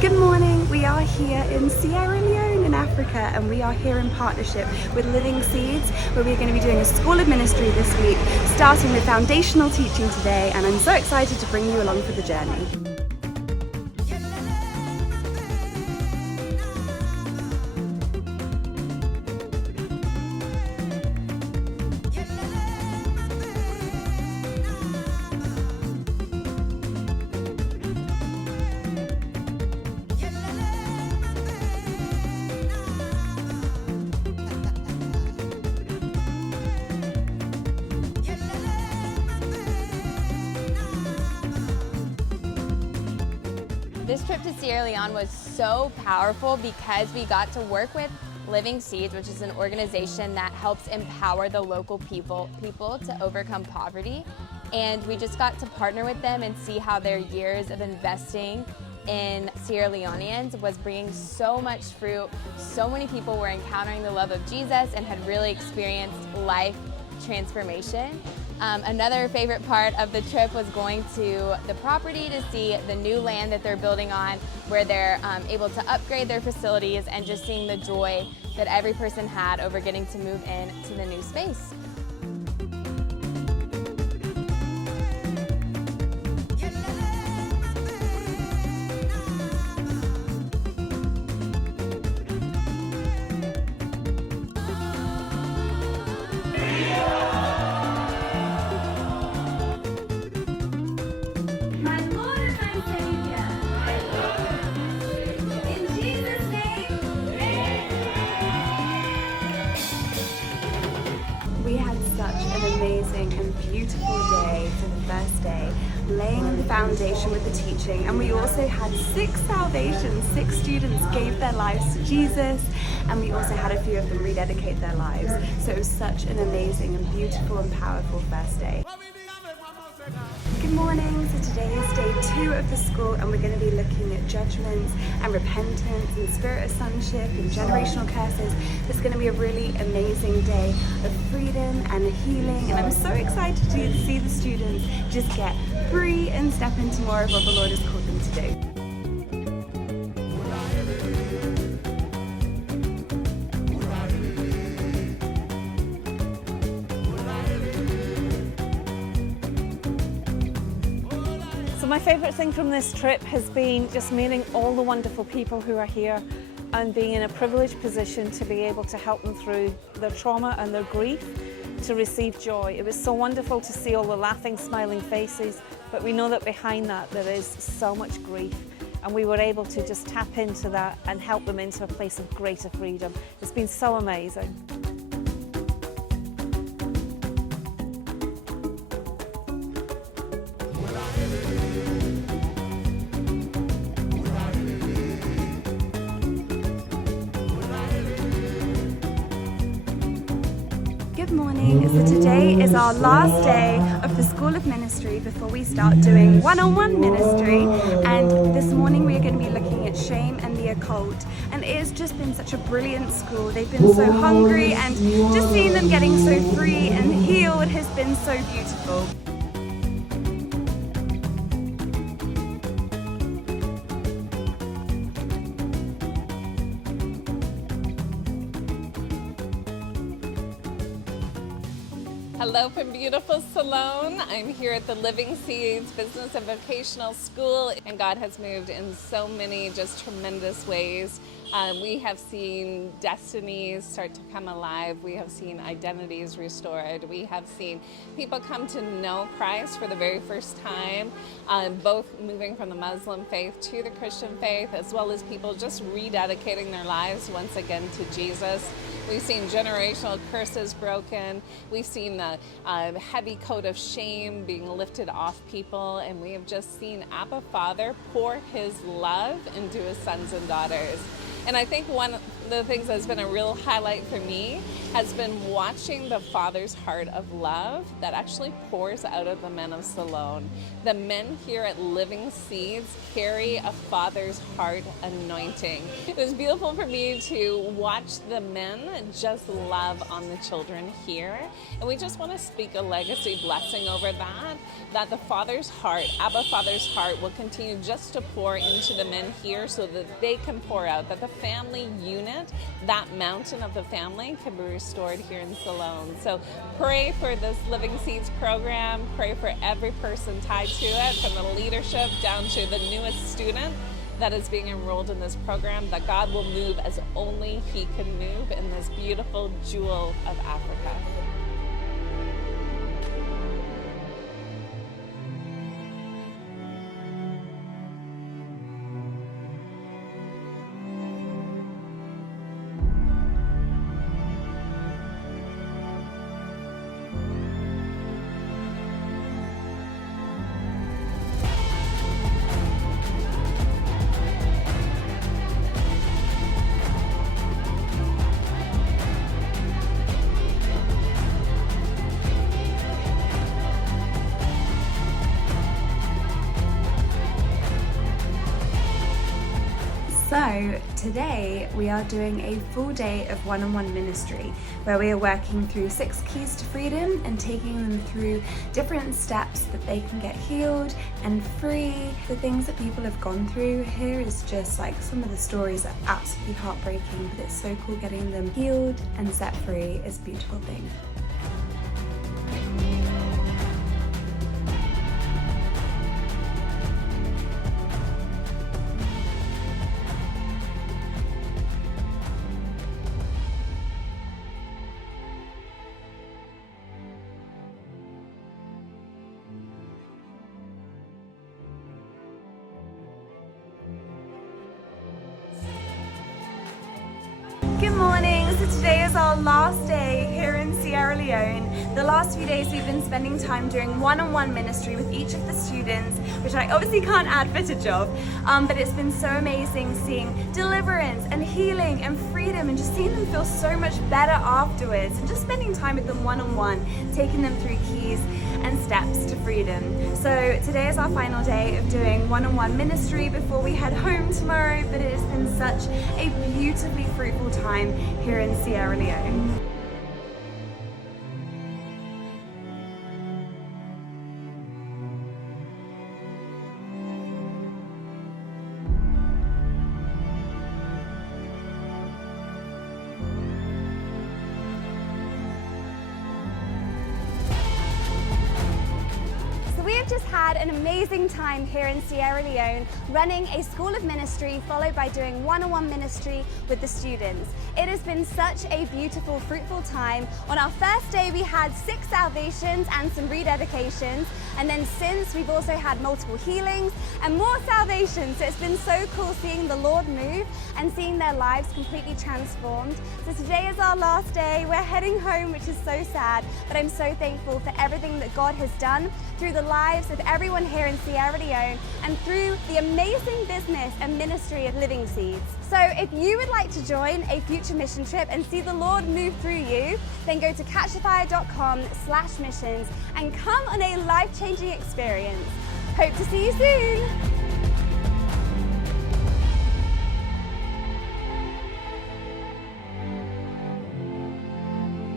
Good morning, we are here in Sierra Leone in Africa, and we are here in partnership with Living Seeds, where we're going to be doing a school of ministry this week, starting with foundational teaching today, and I'm so excited to bring you along for the journey. This trip to Sierra Leone was so powerful because we got to work with Living Seeds, which is an organization that helps empower the local people to overcome poverty. And we just got to partner with them and see how their years of investing in Sierra Leoneans was bringing so much fruit. So many people were encountering the love of Jesus and had really experienced life transformation. Another favorite part of the trip was going to the property to see the new land that they're building on, where they're able to upgrade their facilities, and just seeing the joy that every person had over getting to move in to the new space. We had such an amazing and beautiful day for the first day, laying the foundation with the teaching, and we also had 6 salvations. 6 students gave their lives to Jesus, and we also had a few of them rededicate their lives. So it was such an amazing and beautiful and powerful first day. Good morning, so today is day 2 of the school, and we're going to be looking at judgments and repentance and spirit of sonship and generational curses. It's going to be a really amazing day of freedom and healing, and I'm so excited to see the students just get free and step into more of what the Lord has called them to do. My favourite thing from this trip has been just meeting all the wonderful people who are here and being in a privileged position to be able to help them through their trauma and their grief to receive joy. It was so wonderful to see all the laughing, smiling faces, but we know that behind that there is so much grief, and we were able to just tap into that and help them into a place of greater freedom. It's been so amazing. Good morning, so today is our last day of the School of Ministry before we start doing one-on-one ministry, and this morning we are going to be looking at shame and the occult, and it has just been such a brilliant school. They've been so hungry, and just seeing them getting so free and healed has been so beautiful. Hello from beautiful Salone. I'm here at the Living Seeds Business and Vocational School, and God has moved in so many just tremendous ways. We have seen destinies start to come alive. We have seen identities restored. We have seen people come to know Christ for the very first time, both moving from the Muslim faith to the Christian faith, as well as people just rededicating their lives once again to Jesus. We've seen generational curses broken. We've seen the heavy coat of shame being lifted off people, and we have just seen Abba Father pour his love into his sons and daughters. And I think one of the things that's been a real highlight for me has been watching the Father's heart of love that actually pours out of the men of Siloam. The men here at Living Seeds carry a Father's heart anointing. It was beautiful for me to watch the men just love on the children here. And we just want to speak a legacy blessing over that the Father's heart, Abba Father's heart, will continue just to pour into the men here so that they can pour out, that the family unit, that mountain of the family, can be restored here in Siloam. So pray for this Living Seeds program, pray for every person tied to it, from the leadership down to the newest student that is being enrolled in this program, that God will move as only He can move in this beautiful jewel of Africa. So today we are doing a full day of one-on-one ministry where we are working through 6 keys to freedom and taking them through different steps that they can get healed and free. The things that people have gone through here is just like, some of the stories are absolutely heartbreaking, but it's so cool getting them healed and set free is a beautiful thing. Good morning, so today is our last day here in Sierra Leone. The last few days we've been spending time doing one-on-one ministry with each of the students, which I obviously can't add footage of, but it's been so amazing seeing deliverance and healing and freedom and just seeing them feel so much better afterwards, and just spending time with them one-on-one, taking them through keys and steps to freedom. So today is our final day of doing one-on-one ministry before we head home tomorrow, but it has been such a beautifully fruitful time here in Sierra Leone. We've just had an amazing time here in Sierra Leone running a school of ministry followed by doing one-on-one ministry with the students. It has been such a beautiful, fruitful time. On our first day we had 6 salvations and some rededications, and then since we've also had multiple healings and more salvations. So it's been so cool seeing the Lord move and seeing their lives completely transformed. So today is our last day. We're heading home, which is so sad, but I'm so thankful for everything that God has done through the lives of everyone here in Sierra Leone and through the amazing business and ministry of Living Seeds. So if you would like to join a future mission trip and see the Lord move through you, then go to catchthefire.com/missions and come on a life-changing experience. Hope to see you soon.